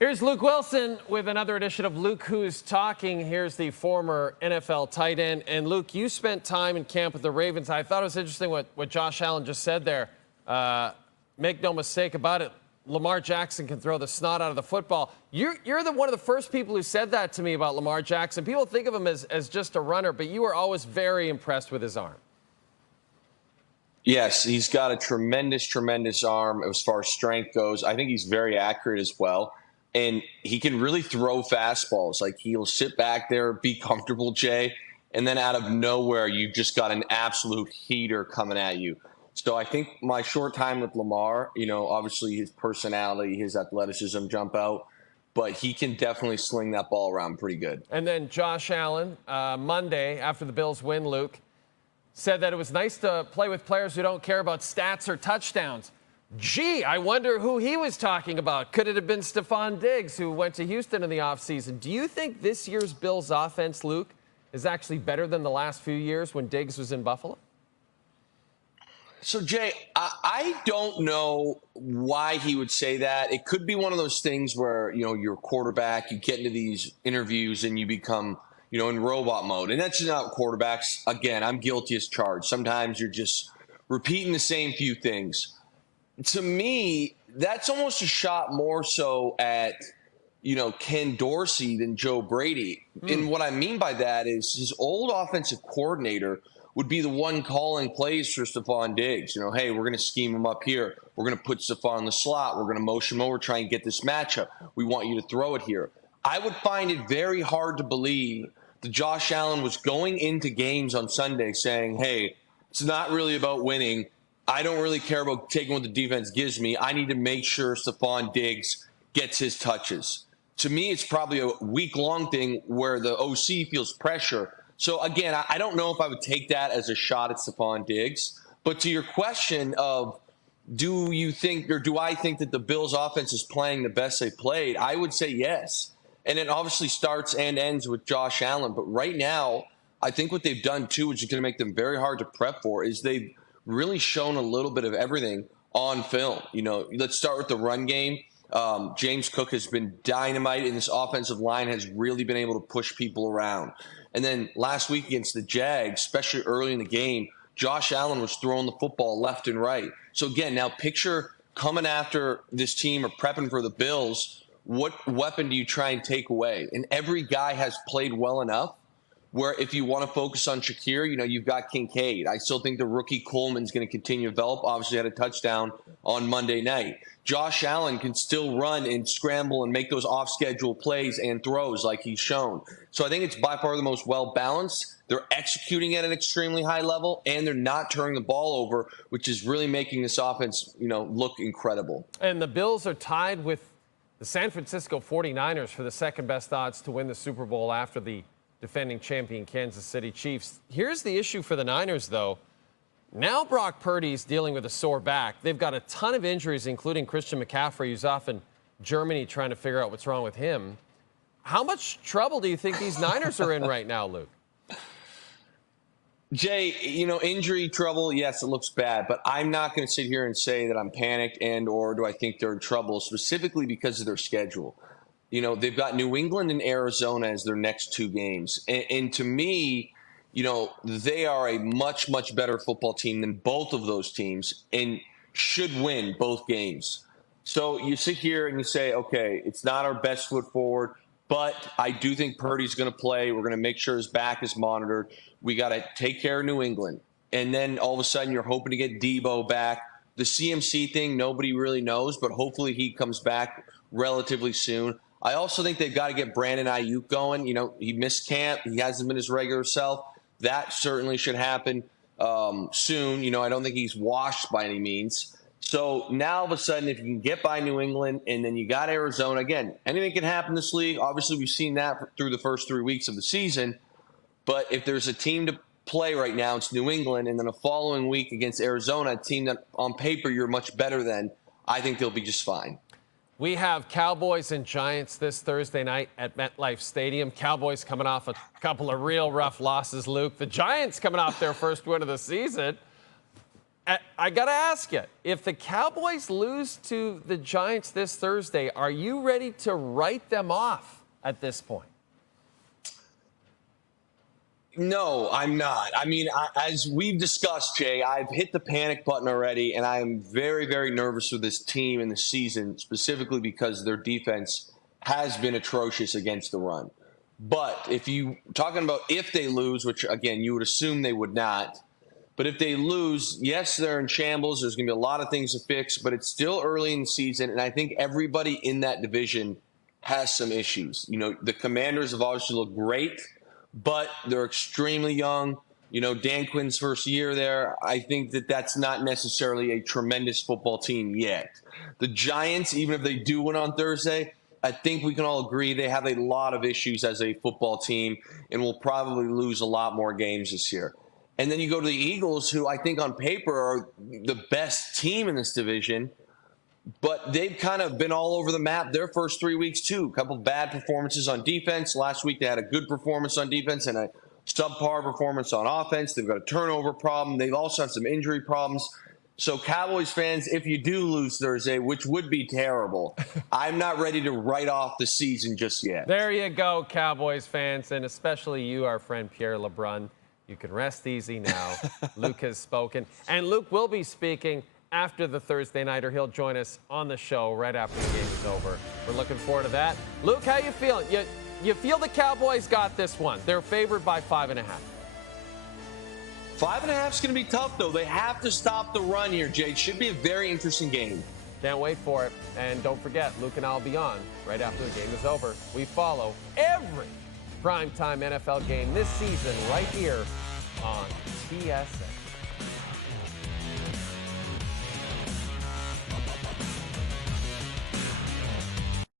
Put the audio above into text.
Here's Luke Willson with another edition of Luke Who's Talking. Here's the former NFL tight end. And Luke, you spent time in camp with the Ravens. I thought it was interesting what Josh Allen just said there. Make no mistake about it, Lamar Jackson can throw the snot out of the football. You're one of the first people who said that to me about Lamar Jackson. People think of him as just a runner, but you were always very impressed with his arm. Yes, he's got a tremendous arm as far as strength goes. I think he's very accurate as well. And he can really throw fastballs. Like, he'll sit back there, be comfortable, Jay, and then out of nowhere, you've just got an absolute heater coming at you. So I think my short time with Lamar, obviously his personality, his athleticism jump out, but he can definitely sling that ball around pretty good. And then Josh Allen, Monday, after the Bills win, Luke, said that it was nice to play with players who don't care about stats or touchdowns. Gee, I wonder who he was talking about. Could it have been Stefon Diggs, who went to Houston in the offseason? Do you think this year's Bills offense, Luke, is actually better than the last few years when Diggs was in Buffalo? So, Jay, I don't know why he would say that. It could be one of those things where, you're a quarterback, you get into these interviews and you become, in robot mode. And that's just not quarterbacks. Again, I'm guilty as charged. Sometimes you're just repeating the same few things. To me, that's almost a shot more so at, Ken Dorsey than Joe Brady. And what I mean by that is his old offensive coordinator would be the one calling plays for Stefon Diggs. Hey, we're going to scheme him up here. We're going to put Stefon in the slot. We're going to motion him over, try and get this matchup. We want you to throw it here. I would find it very hard to believe that Josh Allen was going into games on Sunday saying, hey, it's not really about winning. I don't really care about taking what the defense gives me. I need to make sure Stefon Diggs gets his touches. To me, it's probably a week-long thing where the OC feels pressure. So, again, I don't know if I would take that as a shot at Stefon Diggs. But to your question of do I think that the Bills' offense is playing the best they played, I would say yes. And it obviously starts and ends with Josh Allen. But right now, I think what they've done, too, which is going to make them very hard to prep for, is they've really shown a little bit of everything on film. Let's start with the run game. James Cook has been dynamite, and this offensive line has really been able to push people around. And then last week against the Jags, especially early in the game, Josh Allen was throwing the football left and right. So again, now picture coming after this team or prepping for the Bills, what weapon do you try and take away? And every guy has played well enough where if you want to focus on Shakir, you've got Kincaid. I still think the rookie Coleman's going to continue to develop. Obviously had a touchdown on Monday night. Josh Allen can still run and scramble and make those off-schedule plays and throws like he's shown. So I think it's by far the most well-balanced. They're executing at an extremely high level, and they're not turning the ball over, which is really making this offense, look incredible. And the Bills are tied with the San Francisco 49ers for the second-best odds to win the Super Bowl after the defending champion Kansas City Chiefs. Here's the issue for the Niners, though. Now Brock Purdy's dealing with a sore back. They've got a ton of injuries, including Christian McCaffrey, who's off in Germany trying to figure out what's wrong with him. How much trouble do you think these Niners are in right now, Luke? Jay, injury trouble, yes, it looks bad, but I'm not going to sit here and say that I'm panicked or do I think they're in trouble specifically because of their schedule. They've got New England and Arizona as their next two games. And to me, they are a much, much better football team than both of those teams and should win both games. So you sit here and you say, okay, it's not our best foot forward, but I do think Purdy's going to play. We're going to make sure his back is monitored. We got to take care of New England. And then all of a sudden you're hoping to get Debo back. The CMC thing, nobody really knows, but hopefully he comes back relatively soon. I also think they've got to get Brandon Ayuk going. He missed camp. He hasn't been his regular self. That certainly should happen soon. I don't think he's washed by any means. So now all of a sudden, if you can get by New England and then you got Arizona, again, anything can happen in this league. Obviously, we've seen that through the first 3 weeks of the season. But if there's a team to play right now, it's New England. And then the following week against Arizona, a team that on paper you're much better than, I think they'll be just fine. We have Cowboys and Giants this Thursday night at MetLife Stadium. Cowboys coming off a couple of real rough losses, Luke. The Giants coming off their first win of the season. I got to ask you, if the Cowboys lose to the Giants this Thursday, are you ready to write them off at this point? No, I'm not. I mean, as we've discussed, Jay, I've hit the panic button already, and I am very, very nervous with this team in the season, specifically because their defense has been atrocious against the run. But if you talking about if they lose, which again you would assume they would not, but if they lose, yes, they're in shambles. There's going to be a lot of things to fix, but it's still early in the season, and I think everybody in that division has some issues. You know, the Commanders have obviously looked great, but they're extremely young. You know, Dan Quinn's first year there, I think that that's not necessarily a tremendous football team yet. The Giants, even if they do win on Thursday, I think we can all agree they have a lot of issues as a football team and will probably lose a lot more games this year. And then you go to the Eagles, who I think on paper are the best team in this division, but they've kind of been all over the map their first 3 weeks too. A couple bad performances on defense. Last week they had a good performance on defense and a subpar performance on offense. They've got a turnover problem. They've also had some injury problems. So Cowboys fans, if you do lose Thursday, which would be terrible, I'm not ready to write off the season just yet. There you go, Cowboys fans, and especially you, our friend Pierre LeBrun. You can rest easy now. Luke has spoken. And Luke will be speaking after the Thursday nighter. He'll join us on the show right after the game is over. We're looking forward to that. Luke, how you feeling? You feel the Cowboys got this one. They're favored by 5.5. 5.5 is going to be tough, though. They have to stop the run here, Jay. It should be a very interesting game. Can't wait for it. And don't forget, Luke and I will be on right after the game is over. We follow every primetime NFL game this season right here on TSN.